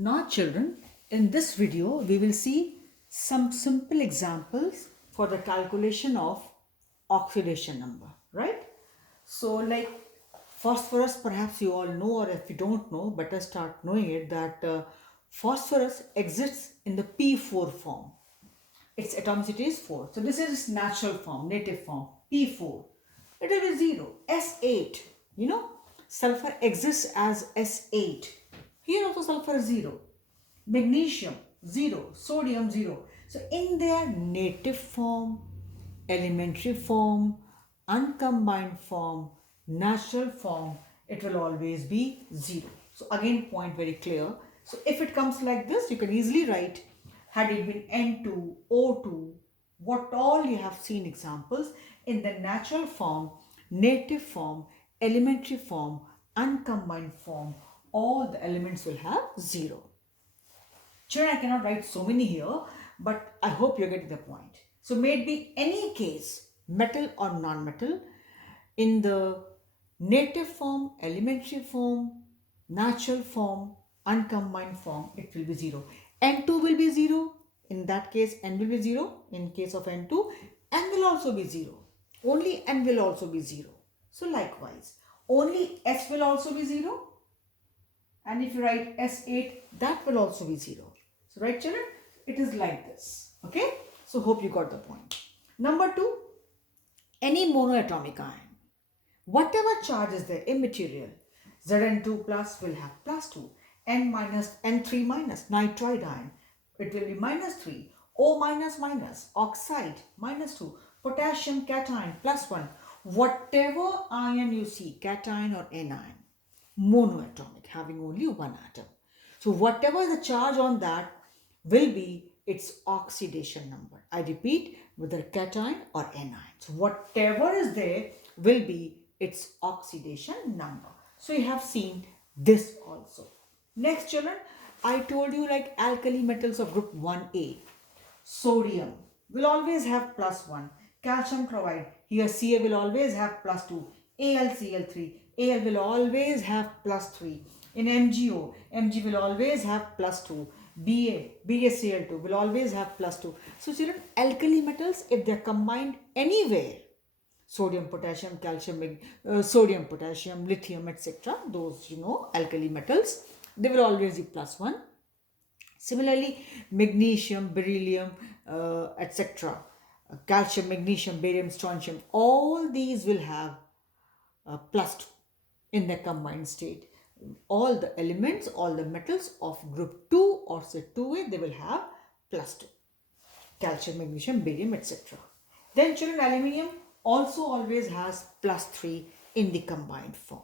Now children, in this video we will see some simple examples for the calculation of oxidation number, right? So like phosphorus, perhaps you all know, or if you don't know, better start knowing it, that phosphorus exists in the P4 form. Its atomicity is 4. So this is its natural form, native form, P4. It will be 0. S8, sulfur exists as S8. Here also sulfur is 0. Magnesium, 0. Sodium, 0. So in their native form, elementary form, uncombined form, natural form, it will always be 0. So again, point very clear. So if it comes like this, you can easily write, had it been N2, O2, what all you have seen examples in the natural form, native form, elementary form, uncombined form, all the elements will have 0. Children, I cannot write so many here, but I hope you're getting the point. So may it be any case, metal or non-metal, in the native form, elementary form, natural form, uncombined form, it will be 0. N2 will be 0. In that case, N will be 0. In case of N2, N will also be 0. Only N will also be 0. So likewise, only S will also be 0. And if you write S8, that will also be 0. So right children, it is like this. Okay. So hope you got the point. Number 2, any monoatomic ion. Whatever charge is there, immaterial, Zn2 plus will have plus 2, N minus, N3 minus, nitride ion, it will be minus 3, O minus minus, oxide minus 2, potassium cation plus 1. Whatever ion you see, cation or anion, monoatomic, having only one atom. So whatever the charge on that will be its oxidation number. I repeat, whether cation or anion. So whatever is there will be its oxidation number. So you have seen this also. Next children, I told you like alkali metals of group 1A. Sodium will always have plus 1. Calcium chloride, here Ca will always have plus 2. AlCl3, Al will always have plus 3. In MgO, Mg will always have plus 2. BaCl2 will always have plus 2. So children, alkali metals, if they are combined anywhere, sodium, potassium, calcium, sodium, potassium, lithium, etc., those alkali metals, they will always be plus 1. Similarly, magnesium, beryllium, etc., calcium, magnesium, barium, strontium, all these will have plus 2 in their combined state. All the elements, all the metals of group 2 or say 2A, they will have plus 2. Calcium, magnesium, barium, etc. Then children, aluminium also always has plus 3 in the combined form.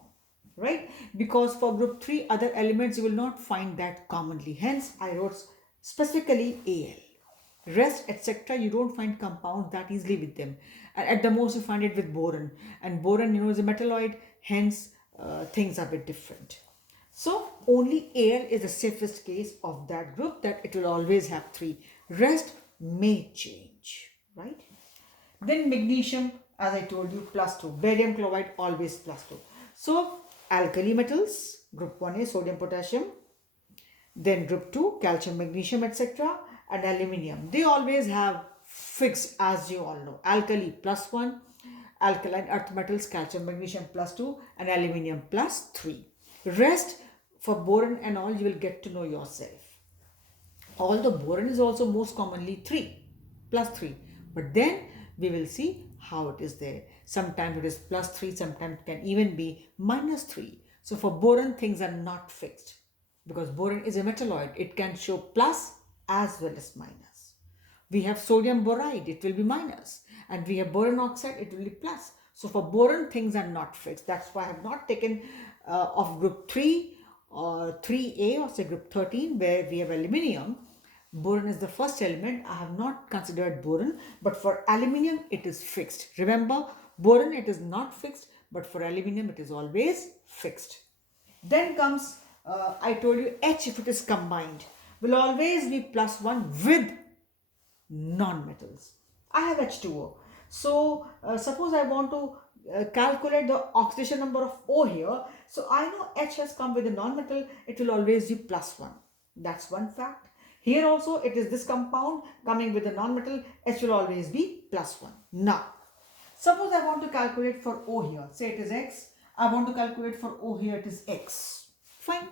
Right? Because for group 3 other elements you will not find that commonly. Hence, I wrote specifically Al. Rest, etc., you don't find compounds that easily with them. And at the most, you find it with boron. And boron, is a metalloid, hence things are a bit different. So, only Al is the safest case of that group, that it will always have 3. Rest may change, right? Then magnesium, as I told you, plus 2. Barium chloride, always plus 2. So, alkali metals, group 1A, sodium, potassium. Then group 2, calcium, magnesium, etc. And aluminium. They always have fixed, as you all know. Alkali plus 1, alkaline earth metals, calcium, magnesium plus 2, and aluminium plus 3. Rest, for boron and all, you will get to know yourself. Although boron is also most commonly 3, plus 3. But then we will see how it is there. Sometimes it is plus 3, sometimes it can even be minus 3. So for boron, things are not fixed. Because boron is a metalloid, it can show plus as well as minus. We have sodium boride, it will be minus. And we have boron oxide, it will be plus. So for boron, things are not fixed. That's why I have not taken of group 3 or 3A or say group 13, where we have aluminium. Boron is the first element. I have not considered boron, but for aluminium, it is fixed. Remember, boron, it is not fixed, but for aluminium, it is always fixed. Then comes, I told you, H, if it is combined, will always be plus 1 with non-metals. I have H2O. So, suppose I want to calculate the oxidation number of O here. So, I know H has come with a non-metal, it will always be plus 1. That's one fact. Here also it is this compound coming with a non-metal, H will always be +1. Now, suppose I want to calculate for O here. Say it is X. I want to calculate for O here, it is X. Fine.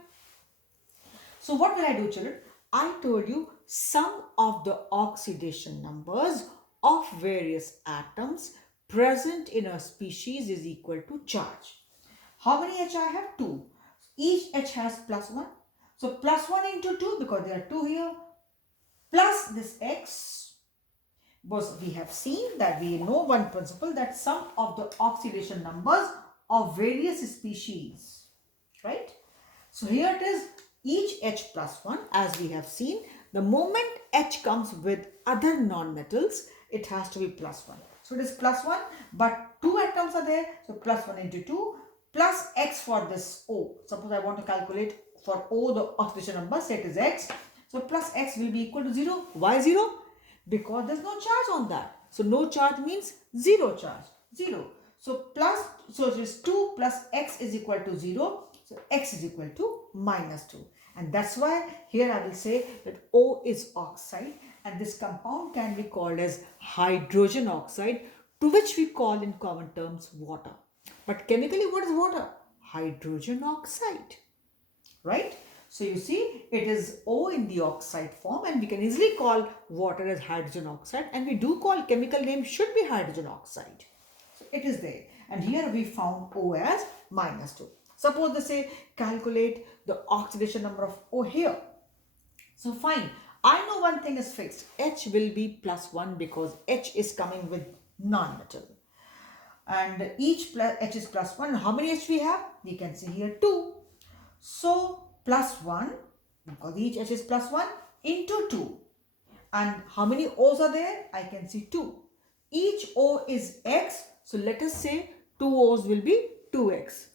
So what will I do, children? I told you sum of the oxidation numbers of various atoms present in a species is equal to charge. How many H I have? 2. Each H has +1. So +1 into 2, because there are 2 here, plus this X. Because we have seen that we know one principle, that sum of the oxidation numbers of various species, right? So here it is, each H +1, as we have seen, the moment H comes with other non-metals, it has to be +1. So it is +1, but 2 atoms are there, so +1 into 2, plus X for this O. Suppose I want to calculate for O the oxidation number, say it is X. So plus X will be equal to 0. Why 0? Because there is no charge on that. So no charge means 0 charge. 0. So it is 2 plus X is equal to 0. So X is equal to -2. And that's why here I will say that O is oxide, and this compound can be called as hydrogen oxide, to which we call in common terms water. But chemically, what is water? Hydrogen oxide, right? So you see, it is O in the oxide form, and we can easily call water as hydrogen oxide, and we do call chemical name should be hydrogen oxide. So it is there, and here we found O as -2. Suppose they say calculate the oxidation number of O here. So fine, I know one thing is fixed. H will be +1 because H is coming with non-metal. And each H is +1. How many H we have? We can see here 2. So +1, because each H is +1 into 2. And how many O's are there? I can see 2. Each O is X. So let us say 2 O's will be 2X.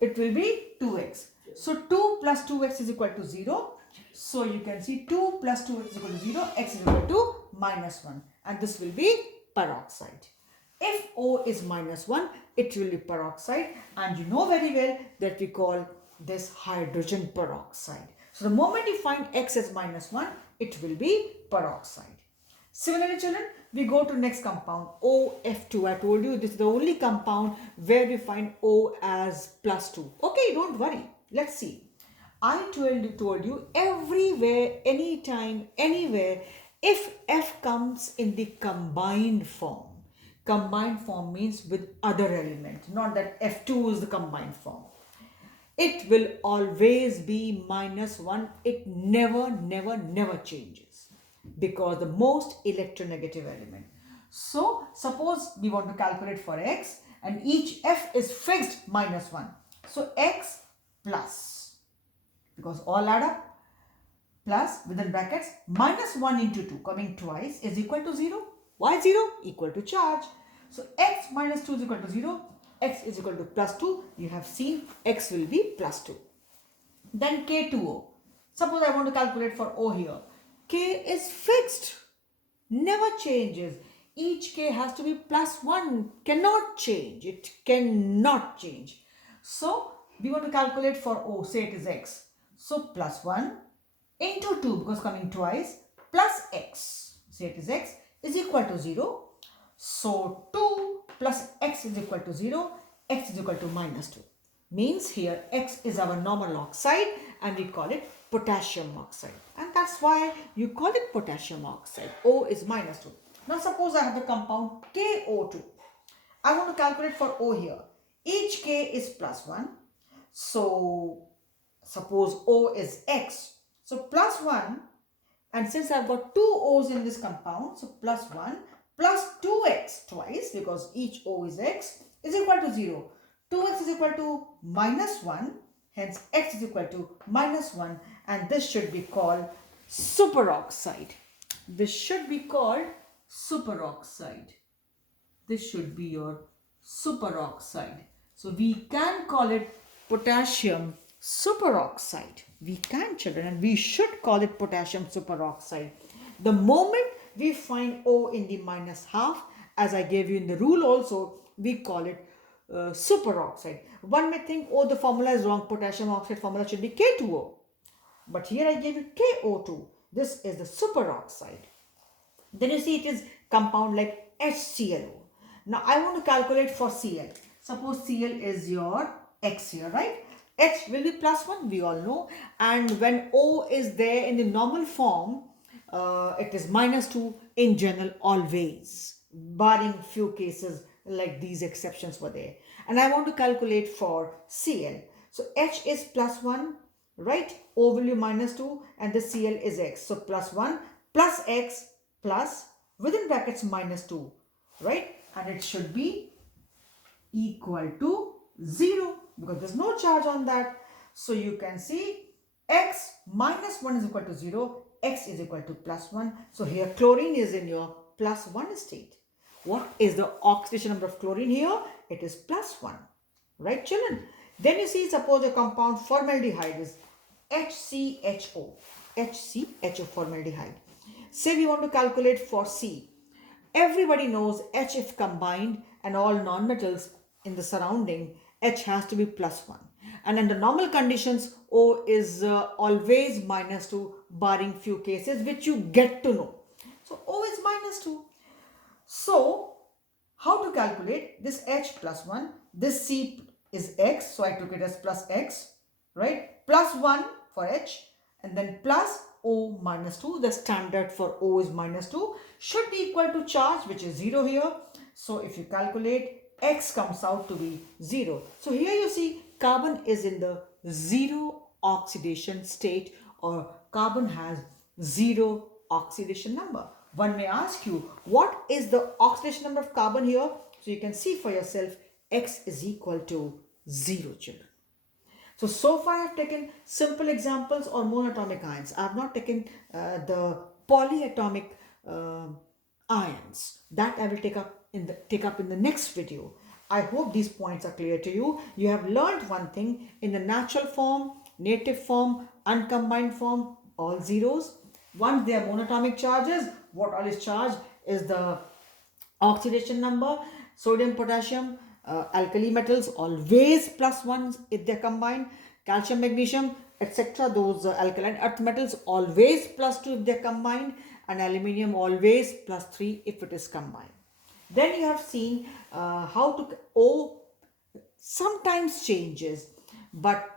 It will be 2X. So 2 plus 2X is equal to 0. So you can see 2 plus 2X is equal to 0. X is equal to -1. And this will be peroxide. If O is -1, it will be peroxide, and you know very well that we call this hydrogen peroxide. So the moment you find X as -1, it will be peroxide. Similarly, children, we go to next compound, OF2. I told you this is the only compound where we find O as +2. Okay, don't worry. Let's see. I told you everywhere, anytime, anywhere, if F comes in the combined form. Combined form means with other element, not that F2 is the combined form. It will always be -1. It never changes, because the most electronegative element. So suppose we want to calculate for X, and each F is fixed -1. So X plus, because all add up, plus within brackets -1 into 2 coming twice is equal to 0. Why 0? Equal to charge. So X minus 2 is equal to 0. X is equal to +2. You have seen X will be +2. Then K2O. Suppose I want to calculate for O here. K is fixed. Never changes. Each K has to be +1. Cannot change. It cannot change. So we want to calculate for O. Say it is X. So +1 into 2, because coming twice, plus X. Say it is X is equal to 0. So 2 plus X is equal to 0. X is equal to -2. Means here X is our normal oxide, and we call it potassium oxide. And that's why you call it potassium oxide. O is -2. Now suppose I have the compound KO2. I want to calculate for O here. Each K is +1. So suppose O is X. So +1. And since I've got 2 O's in this compound, so +1 plus 2X twice, because each O is X, is equal to 0. 2X is equal to -1. Hence, X is equal to -1. And this should be called superoxide. This should be called superoxide. This should be your superoxide. So we can call it potassium superoxide. We can, children, and we should call it potassium superoxide. The moment we find O in the -half, as I gave you in the rule also, we call it superoxide. One may think, oh, the formula is wrong. Potassium oxide formula should be K2O. But here I gave you KO2. This is the superoxide. Then you see it is compound like HClO. Now I want to calculate for Cl. Suppose Cl is your X here, right? H will be +1, we all know. And when O is there in the normal form, it is -2 in general always, barring few cases like these exceptions were there. And I want to calculate for Cl. So H is +1, right? O will be -2 and the Cl is X. So +1 plus X plus within brackets -2, right? And it should be equal to 0 because there's no charge on that. So you can see X -1 is equal to 0, X is equal to +1. So here chlorine is in your +1 state. What is the oxidation number of chlorine here? It is +1, right children? Then you see, suppose a compound formaldehyde is HCHO, HCHO formaldehyde. Say we want to calculate for C. Everybody knows H if combined and all nonmetals in the surrounding, H has to be +1. And under normal conditions, O is always -2, barring few cases which you get to know. So O is -2. So how to calculate this H +1? This C is X, so I took it as plus X, right? +1 for H and then plus O -2. The standard for O is -2, should be equal to charge, which is 0 here. So if you calculate, X comes out to be 0. So here you see carbon is in the 0 oxidation state, or carbon has 0 oxidation number. One may ask you, what is the oxidation number of carbon here? So you can see for yourself, X is equal to 0, children. So far I have taken simple examples or monatomic ions. I have not taken the polyatomic ions. That I will take up in the next video. I hope these points are clear to you. You have learned one thing: in the natural form, native form, uncombined form, all zeros. Once they are monatomic charges, what all is charged is the oxidation number. Sodium, potassium, alkali metals always +1 if they're combined. Calcium, magnesium, etc. Those alkaline earth metals always +2 if they're combined. And aluminium always +3 if it is combined. Then you have seen how to O sometimes changes, but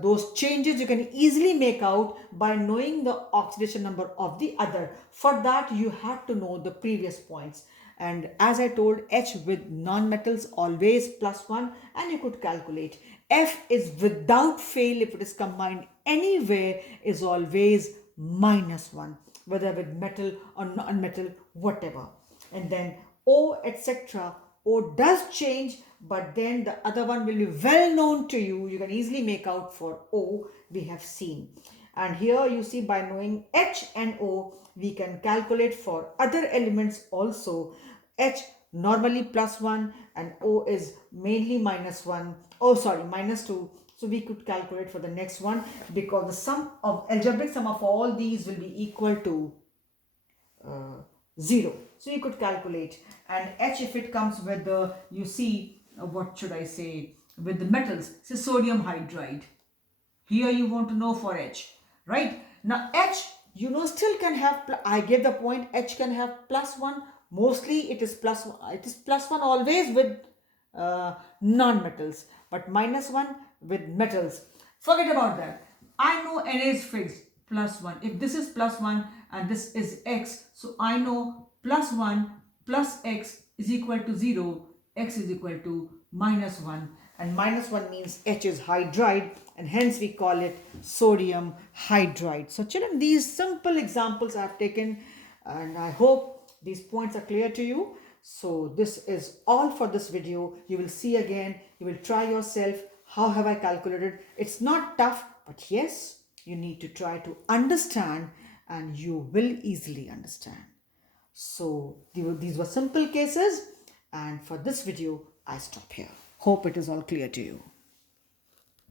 those changes you can easily make out by knowing the oxidation number of the other. For that you have to know the previous points. And as I told, H with non-metals always +1, and you could calculate. F is without fail, if it is combined anywhere, is always -1, whether with metal or non-metal, whatever. And then O, etc. O does change, but then the other one will be well known to you. You can easily make out for O, we have seen. And here you see, by knowing H and O, we can calculate for other elements also. H normally +1 and O is mainly -1. Oh, sorry, -2. So we could calculate for the next one, because the algebraic sum of all these will be equal to 0. So you could calculate. And H, if it comes with the, you see, what should I say, with the metals, say sodium hydride. Here you want to know for H, right? Now H, you know, still can have, I gave the point, H can have +1. Mostly it is +1. It is +1 always with non-metals, but -1 with metals. Forget about that. I know Na is fixed, +1. If this is +1 and this is X, so I know +1 plus X is equal to 0, X is equal to -1. And -1 means H is hydride, and hence we call it sodium hydride. So children, these simple examples I have taken, and I hope these points are clear to you. So this is all for this video. You will see again, you will try yourself. How have I calculated? It's not tough, but yes, you need to try to understand, and you will easily understand. So these were simple cases, and for this video I stop here. Hope it is all clear to you.